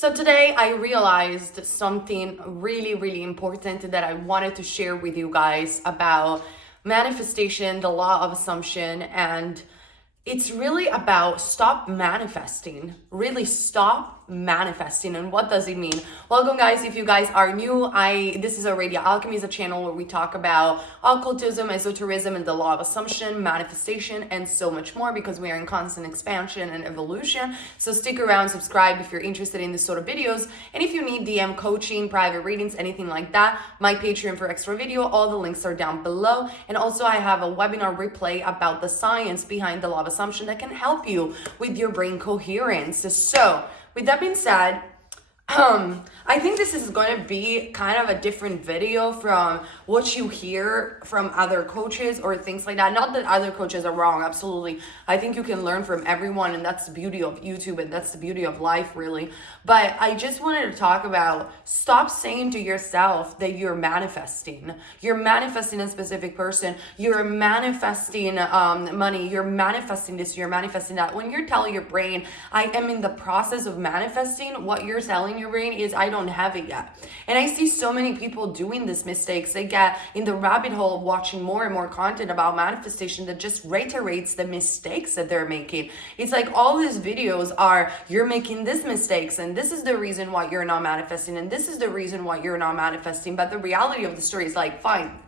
So today I realized something really, really important that I wanted to share with you guys about manifestation, the law of assumption, and it's really about stop manifesting. Really stop manifesting. And what does it mean? Welcome guys. If you guys are new, this is Radio Alchemy, is a channel where we talk about occultism, esotericism, and the law of assumption, manifestation, and so much more, because we are in constant expansion and evolution. So stick around, subscribe if you're interested in this sort of videos. And if you need DM coaching, private readings, anything like that, my Patreon for extra video, all the links are down below. And also I have a webinar replay about the science behind the law of assumption that can help you with your brain coherence. So with that being said, I think this is going to be kind of a different video from what you hear from other coaches or things like that. Not that other coaches are wrong, absolutely. I think you can learn from everyone, and that's the beauty of YouTube, and that's the beauty of life, really. But I just wanted to talk about, stop saying to yourself that you're manifesting. You're manifesting a specific person. You're manifesting money. You're manifesting this. You're manifesting that. When you're telling your brain, I am in the process of manifesting, what you're telling your brain is, I don't have it yet. And I see so many people doing these mistakes. They get in the rabbit hole of watching more and more content about manifestation that just reiterates the mistakes that they're making. It's like all these videos are, you're making these mistakes, and this is the reason why you're not manifesting, and this is the reason why you're not manifesting. But the reality of the story is like, fine,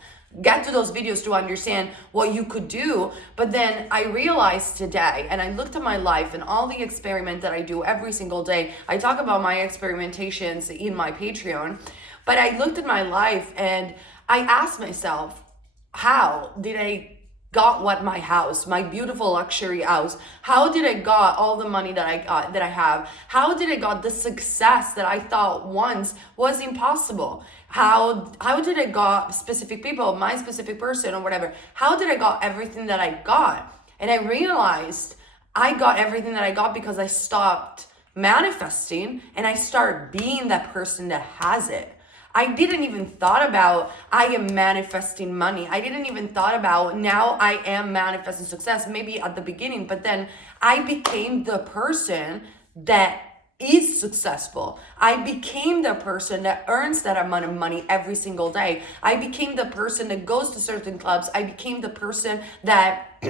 get to those videos to understand what you could do. But then I realized today, and I looked at my life and all the experiment that I do every single day. I talk about my experimentations in my Patreon, but I looked at my life and I asked myself, how did I got my house, my beautiful luxury house? How did I got all the money that I have? How did I got the success that I thought once was impossible? How did I got specific people, my specific person or whatever? How did I got everything that I got? And I realized I got everything that I got because I stopped manifesting and I started being that person that has it. I didn't even thought about, I am manifesting money. I didn't even thought about, now I am manifesting success, maybe at the beginning, but then I became the person that is successful. I became the person that earns that amount of money every single day. I became the person that goes to certain clubs. I became the person that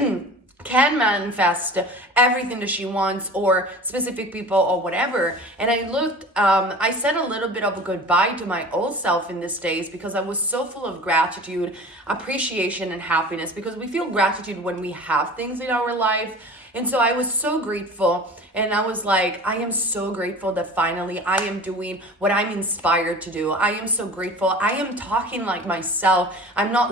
can manifest everything that she wants, or specific people or whatever. And I looked, I said a little bit of a goodbye to my old self in these days, because I was so full of gratitude, appreciation, and happiness, because we feel gratitude when we have things in our life. And so I was so grateful, and I was like, I am so grateful that finally I am doing what I'm inspired to do. I am so grateful. I am talking like myself. I'm not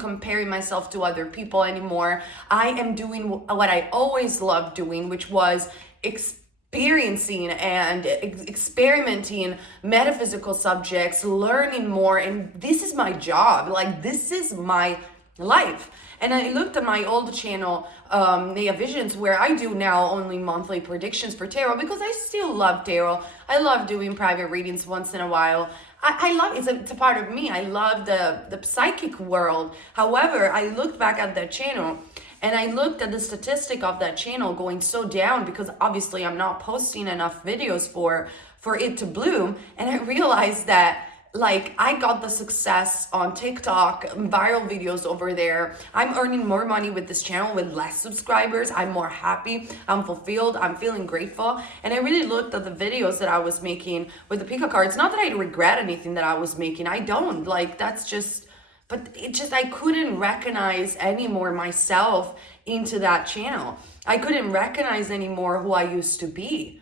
comparing myself to other people anymore. I am doing what I always loved doing, which was experiencing and experimenting metaphysical subjects, learning more. And this is my job. Like, this is my life. And I looked at my old channel, Nia Visions, where I do now only monthly predictions for tarot, because I still love tarot. I love doing private readings once in a while. I love it's a part of me. I love the psychic world. However, I looked back at that channel and I looked at the statistic of that channel going so down, because obviously I'm not posting enough videos for it to bloom. And I realized that, like, I got the success on TikTok, viral videos over there. I'm earning more money with this channel with less subscribers. I'm more happy. I'm fulfilled. I'm feeling grateful. And I really looked at the videos that I was making with the Pika cards. Not that I regret anything that I was making. I don't. Like, that's just, but it just, I couldn't recognize anymore myself into that channel. I couldn't recognize anymore who I used to be.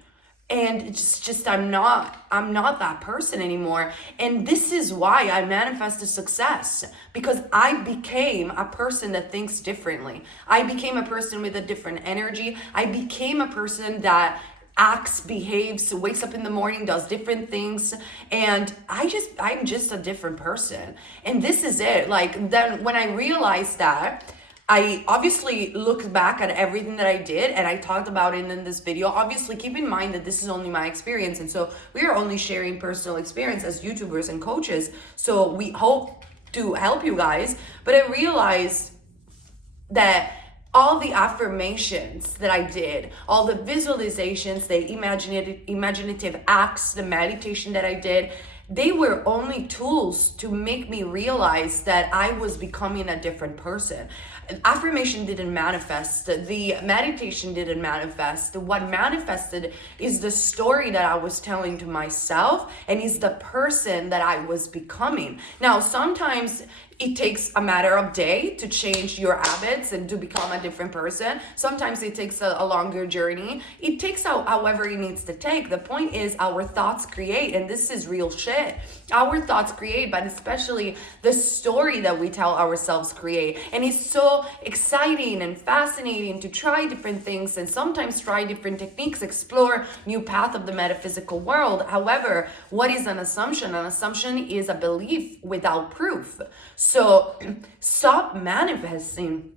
And it's just I'm not that person anymore. And this is why I manifested success, because I became a person that thinks differently. I became a person with a different energy. I became a person that acts, behaves, wakes up in the morning, does different things. And I'm just a different person. And this is it. Like, then when I realized that, I obviously looked back at everything that I did, and I talked about it in this video. Obviously, keep in mind that this is only my experience, and so we are only sharing personal experience as YouTubers and coaches. So we hope to help you guys. But I realized that all the affirmations that I did, all the visualizations, the imaginative acts, the meditation that I did, they were only tools to make me realize that I was becoming a different person. Affirmation didn't manifest, the meditation didn't manifest. What manifested is the story that I was telling to myself, and is the person that I was becoming. Now, sometimes it takes a matter of day to change your habits and to become a different person. Sometimes it takes a longer journey. It takes however it needs to take. The point is, our thoughts create, and this is real shit. Our thoughts create, but especially the story that we tell ourselves create. And it's so exciting and fascinating to try different things and sometimes try different techniques, explore new path of the metaphysical world. However, what is an assumption? An assumption is a belief without proof. So stop manifesting.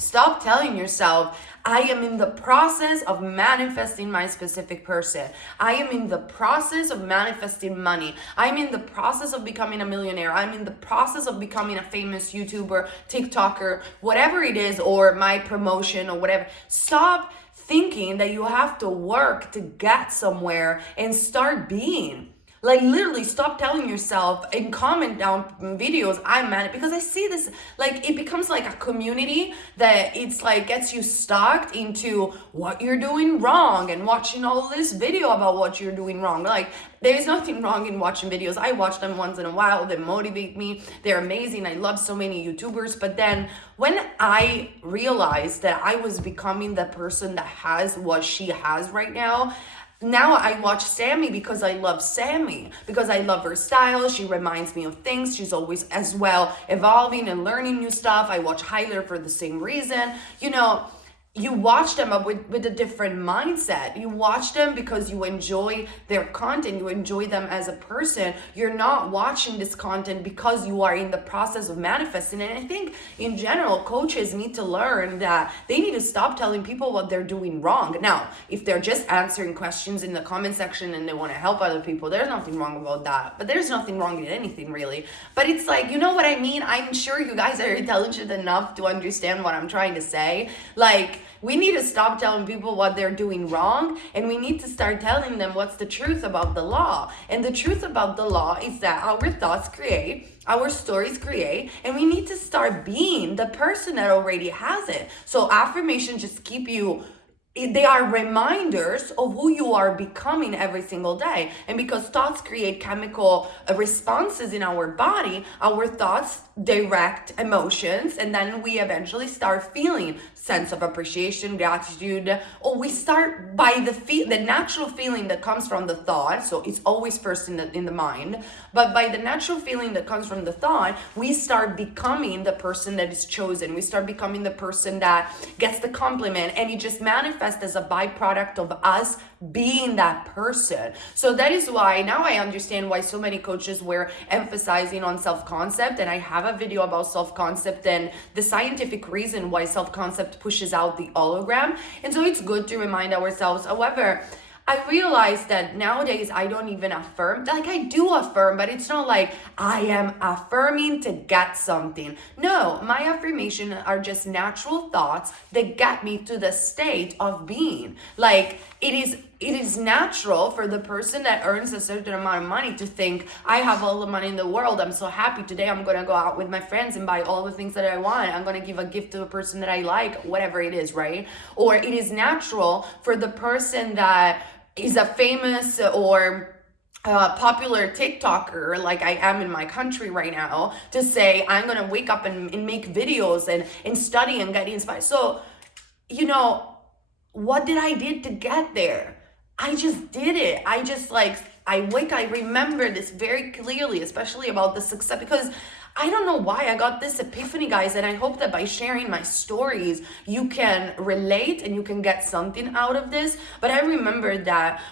Stop telling yourself, I am in the process of manifesting my specific person. I am in the process of manifesting money. I'm in the process of becoming a millionaire. I'm in the process of becoming a famous YouTuber, TikToker, whatever it is, or my promotion or whatever. Stop thinking that you have to work to get somewhere and start being. Like, literally stop telling yourself and comment down videos, I'm mad, because I see this, like, it becomes like a community that it's like gets you stuck into what you're doing wrong and watching all this video about what you're doing wrong. Like, there's nothing wrong in watching videos. I watch them once in a while. They motivate me. They're amazing. I love so many YouTubers. But then when I realized that I was becoming the person that has what she has right now I watch Sammy because I love Sammy, because I love her style. She reminds me of things. She's always as well evolving and learning new stuff. I watch Hyler for the same reason. You know, you watch them up with a different mindset. You watch them because you enjoy their content. You enjoy them as a person. You're not watching this content because you are in the process of manifesting. And I think in general, coaches need to learn that they need to stop telling people what they're doing wrong. Now, if they're just answering questions in the comment section and they want to help other people, there's nothing wrong about that. But there's nothing wrong in anything, really. But it's like, you know what I mean? I'm sure you guys are intelligent enough to understand what I'm trying to say. Like, we need to stop telling people what they're doing wrong, and we need to start telling them what's the truth about the law. And the truth about the law is that our thoughts create, our stories create, and we need to start being the person that already has it. So affirmations just keep you, they are reminders of who you are becoming every single day. And because thoughts create chemical responses in our body, our thoughts direct emotions, and then we eventually start feeling sense of appreciation, gratitude, or we start by the natural feeling that comes from the thought. So it's always first in the mind, but by the natural feeling that comes from the thought, we start becoming the person that is chosen. We start becoming the person that gets the compliment, and it just manifests as a byproduct of us being that person. So that is why now I understand why so many coaches were emphasizing on self-concept, and I have a video about self-concept and the scientific reason why self-concept pushes out the hologram. And so it's good to remind ourselves. However, I realized that nowadays I don't even affirm. Like, I do affirm, but it's not like I am affirming to get something. No, my affirmations are just natural thoughts that get me to the state of being. Like, it is natural for the person that earns a certain amount of money to think, I have all the money in the world. I'm so happy today. I'm going to go out with my friends and buy all the things that I want. I'm going to give a gift to a person that I like, whatever it is, right? Or it is natural for the person that is a famous or popular TikToker, like I am in my country right now, to say, I'm going to wake up and make videos and study and get inspired. So, you know, what did I did to get there? I just did it. I remember this very clearly, especially about the success, because I don't know why I got this epiphany, guys, and I hope that by sharing my stories, you can relate and you can get something out of this. But I remember that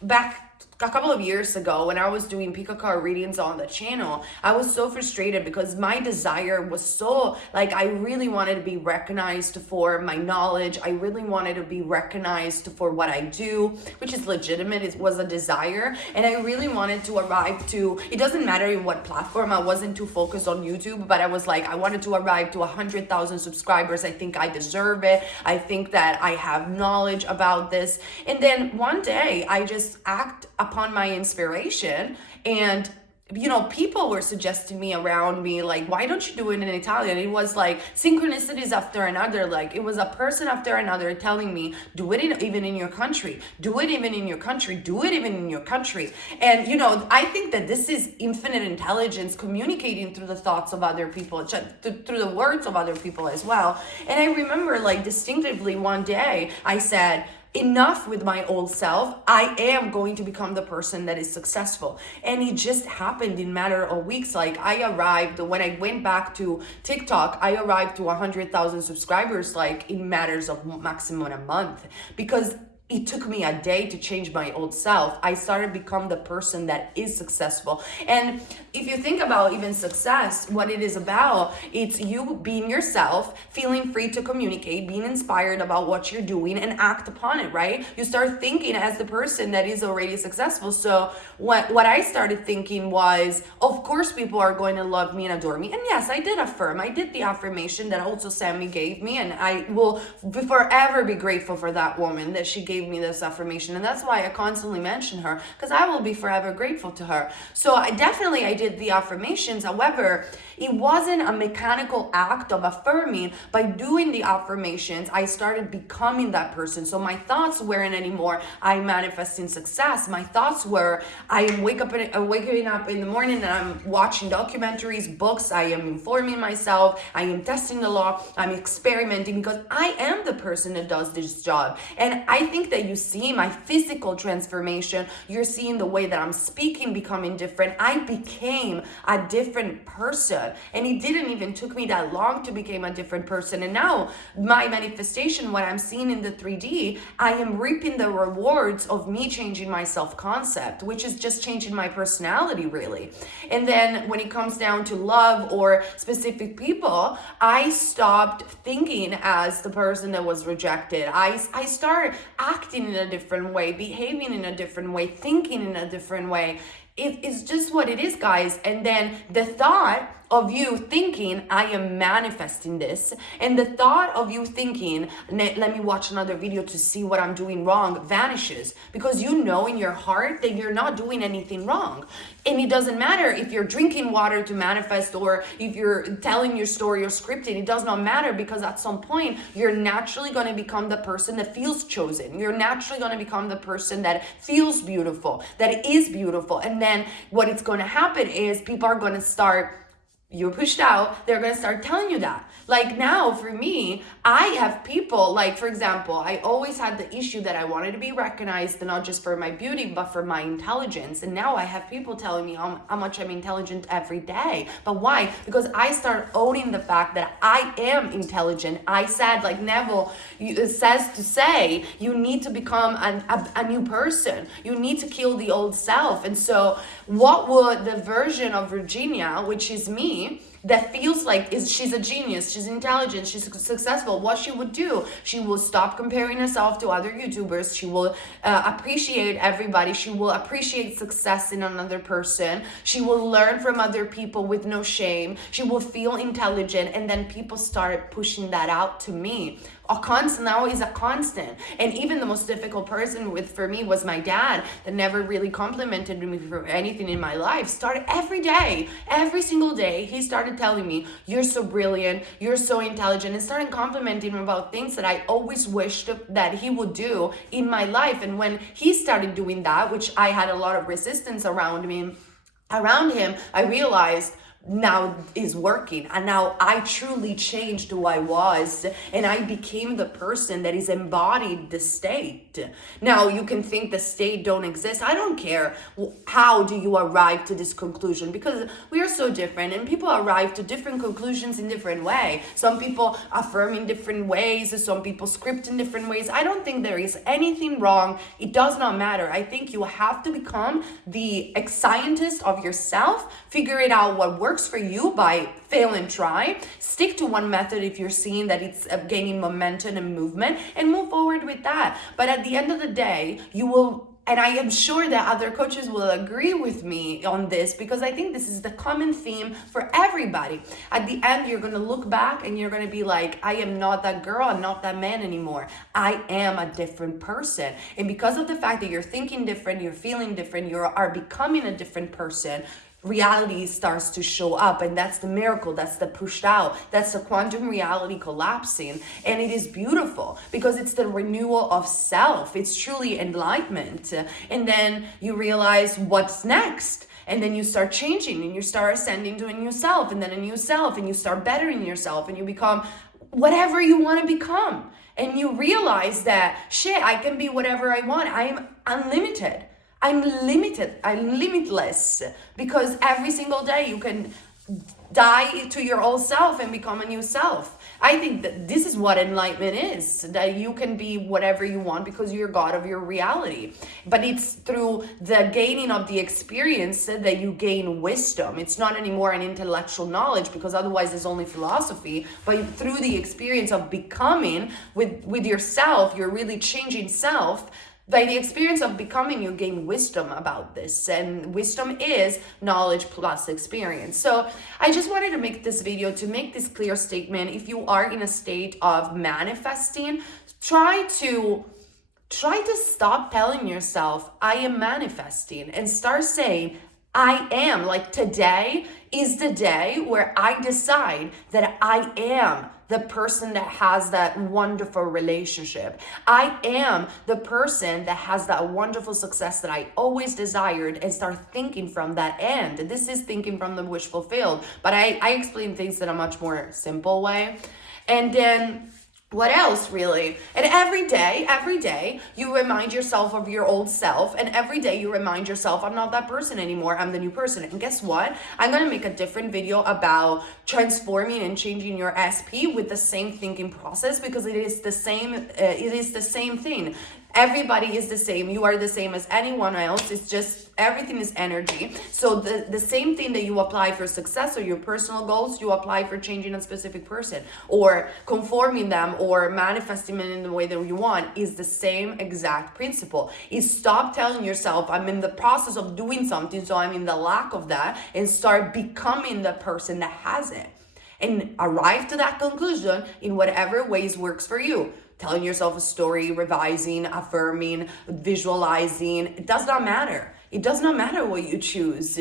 back a couple of years ago when I was doing pick a card readings on the channel, I was so frustrated because my desire was so, like, I really wanted to be recognized for my knowledge. I really wanted to be recognized for what I do, which is legitimate. It was a desire. And I really wanted to arrive to, it doesn't matter in what platform. I wasn't too focused on YouTube, but I was like, I wanted to arrive to 100,000 subscribers. I think I deserve it. I think that I have knowledge about this. And then one day I just act upon my inspiration, and people were suggesting me around me, like, why don't you do it in Italian? It was like synchronicities after another. Like, it was a person after another telling me, do it even in your country, do it even in your country, do it even in your country. And, I think that this is infinite intelligence communicating through the thoughts of other people, through the words of other people as well. And I remember, like, distinctively one day I said, enough with my old self. I am going to become the person that is successful. And it just happened in a matter of weeks. Like, I arrived, when I went back to TikTok, I arrived to 100,000 subscribers, like, in matters of maximum a month, because it took me a day to change my old self. I started to become the person that is successful. And if you think about even success, what it is about, it's you being yourself, feeling free to communicate, being inspired about what you're doing, and act upon it, right? You start thinking as the person that is already successful. So what I started thinking was, of course people are going to love me and adore me. And yes, I did affirm. I did the affirmation that also Sammy gave me, and I will forever be grateful for that woman that she gave me this affirmation. And that's why I constantly mention her, because I will be forever grateful to her. So I did the affirmations. However, it wasn't a mechanical act of affirming. By doing the affirmations, I started becoming that person. So my thoughts weren't anymore, I manifesting success. My thoughts were, I am waking up in the morning and I'm watching documentaries, books, I am informing myself, I am testing the law, I'm experimenting, because I am the person that does this job. And I think that you see my physical transformation. You're seeing the way that I'm speaking becoming different. I became a different person, and it didn't even took me that long to become a different person. And now my manifestation, what I'm seeing in the 3D, I am reaping the rewards of me changing my self-concept, which is just changing my personality, really. And then when it comes down to love or specific people, I stopped thinking as the person that was rejected. I started acting in a different way, behaving in a different way, thinking in a different way. It's just what it is, guys. And then the thought of you thinking, I am manifesting this, and the thought of you thinking, let me watch another video to see what I'm doing wrong, vanishes, because you know in your heart that you're not doing anything wrong. And it doesn't matter if you're drinking water to manifest, or if you're telling your story or scripting. It does not matter, because at some point you're naturally going to become the person that feels chosen. You're naturally going to become the person that feels beautiful, that is beautiful. And then what it's going to happen is people are going to start, you're pushed out, they're going to start telling you that. Like now for me, I have people, like, for example, I always had the issue that I wanted to be recognized, not just for my beauty, but for my intelligence. And now I have people telling me how much I'm intelligent every day. But why? Because I start owning the fact that I am intelligent. I said, like Neville says to say, you need to become a new person. You need to kill the old self. And so what would the version of Virginia, which is me, that feels like she's a genius, she's intelligent, she's successful, what she would do, she will stop comparing herself to other YouTubers. She will appreciate everybody. She will appreciate success in another person. She will learn from other people with no shame. She will feel intelligent. And then people started pushing that out to me. A constant now is a constant. And even the most difficult person for me was my dad, that never really complimented me for anything in my life. Started every day, every single day, he started telling me, you're so brilliant, you're so intelligent, and started complimenting me about things that I always wished that he would do in my life. And when he started doing that, which I had a lot of resistance around him, I realized, now is working, and now I truly changed who I was, and I became the person that is embodied the state. Now you can think the state don't exist. I don't care how do you arrive to this conclusion, because we are so different and people arrive to different conclusions in different way. Some people affirm in different ways, some people script in different ways. I don't think there is anything wrong. It does not matter. I think you have to become the scientist of yourself, figure it out what works for you by fail and try, stick to one method if you're seeing that it's gaining momentum and movement, and move forward with that. But at the end of the day, you will, and I am sure that other coaches will agree with me on this, because I think this is the common theme for everybody. At the end, you're going to look back and you're going to be like, I am not that girl, I'm not that man anymore. I am a different person. And because of the fact that you're thinking different, you're feeling different, you are becoming a different person, reality starts to show up. And that's the miracle, that's the pushed out, that's the quantum reality collapsing. And it is beautiful because it's the renewal of self. It's truly enlightenment. And then you realize what's next. And then you start changing and you start ascending to a new self, and then a new self, and you start bettering yourself, and you become whatever you want to become. And you realize that shit, I can be whatever I want. I'm unlimited. I'm limited. I'm limitless, because every single day you can die to your old self and become a new self. I think that this is what enlightenment is, that you can be whatever you want because you're God of your reality. But it's through the gaining of the experience that you gain wisdom. It's not anymore an intellectual knowledge, because otherwise it's only philosophy. But through the experience of becoming with yourself, you're really changing self. By the experience of becoming, you gain wisdom about this, and wisdom is knowledge plus experience. So I just wanted to make this video to make this clear statement. If you are in a state of manifesting, try to stop telling yourself, I am manifesting, and start saying, I am. Like, today is the day where I decide that I am the person that has that wonderful relationship. I am the person that has that wonderful success that I always desired, and start thinking from that end. This is thinking from the wish fulfilled, but I explain things in a much more simple way. And then what else, really? And every day, you remind yourself of your old self. And every day you remind yourself, I'm not that person anymore. I'm the new person. And guess what? I'm going to make a different video about transforming and changing your SP with the same thinking process, because it is the same thing. Everybody is the same. You are the same as anyone else. It's just everything is energy. So the same thing that you apply for success or your personal goals, you apply for changing a specific person, or conforming them, or manifesting them in the way that you want, is the same exact principle. Is stop telling yourself, I'm in the process of doing something, so I'm in the lack of that, and start becoming the person that has it. And arrive to that conclusion in whatever ways works for you. Telling yourself a story, revising, affirming, visualizing. It does not matter. It does not matter what you choose.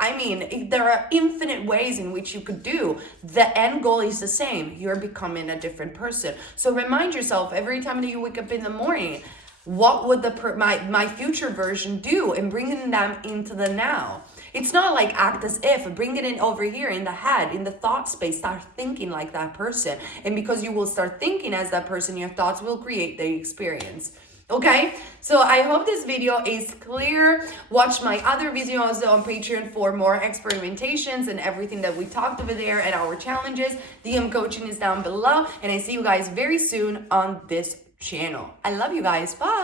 I mean, there are infinite ways in which you could do. The end goal is the same. You're becoming a different person. So remind yourself every time that you wake up in the morning, what would my future version do, and bringing them into the now. It's not like act as if, bring it in over here in the head, in the thought space, start thinking like that person. And because you will start thinking as that person, your thoughts will create the experience. Okay, so I hope this video is clear. Watch my other videos on Patreon for more experimentations and everything that we talked over there, and our challenges. DM coaching is down below, and I see you guys very soon on this channel. I love you guys. Bye.